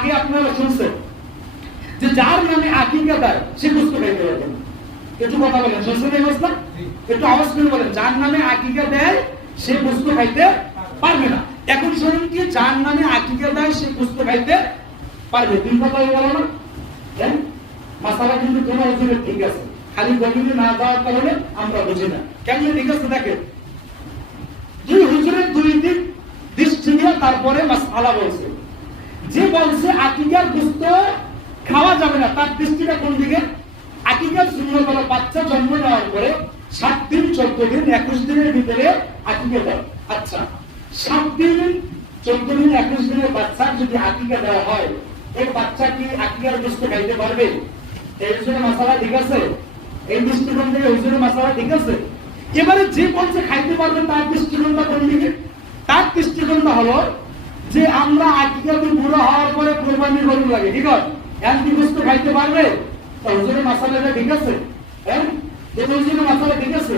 আগে আপনারা শুনছেন যে যার নামে আকিকা দেয় সে বুঝতে খাইতে পারবে একটু কথা বলেন শুনছেন এই অবস্থা? একটু আওয়াজ করে বলেন যার নামে আকিকা দেয় সে বুঝতে খাইতে পারবে না। এখন শুনুন কি যার নামে আকিকা দেয় সে বুঝতে খাইতে পারবে। তিন কথা হয়ে গেল না? হ্যাঁ? মাসালা কিন্তু তোমার হুজুরে ঠিক আছে। খালি গভীরে না যাওয়ার কারণে আমরা বুঝি না। কেমন ঠিক আছে দেখেন? দুই হুজুরের দুই দিক দৃষ্টি নিয়ে তারপরে মাসালা বলছে। যে বলছে আকিকার গুস্ত খাওয়া যাবে না। তার দৃষ্টিটা কোন দিকে? আকিকার সুন্নত হলো বাচ্চা জন্ম নেওয়ার পরে সাত দিন, চোদ্দ দিন, একুশ দিনের ভিতরে আকিকা দেয়। আচ্ছা সাত দিন, চোদ্দ দিন, একুশ দিনের বাচ্চার যদি আকিকা দেওয়া হয়, এই বাচ্চা কি আকিকার গুস্ত খাইতে পারবে? এই হুজুরের মাসালা ঠিক আছে? এই দৃষ্টিকোণ থেকে হুজুরের মাসালা ঠিক আছে? এবারে যে বলছে খাইতে পারবে, তার দৃষ্টিকোণটা কোন দিকে? তার দৃষ্টিকোণটা হলো যে আমরা আকিকাতে বুড়ো হওয়ার পরে কোরবানির গরু লাগে, ঠিক আছে? এক বিভস্ত খাইতে পারবে? তা হুজুরের মাসালাটা ঠিক আছে? হ্যাঁ? যে হুজুরের মাসালা ঠিক আছে?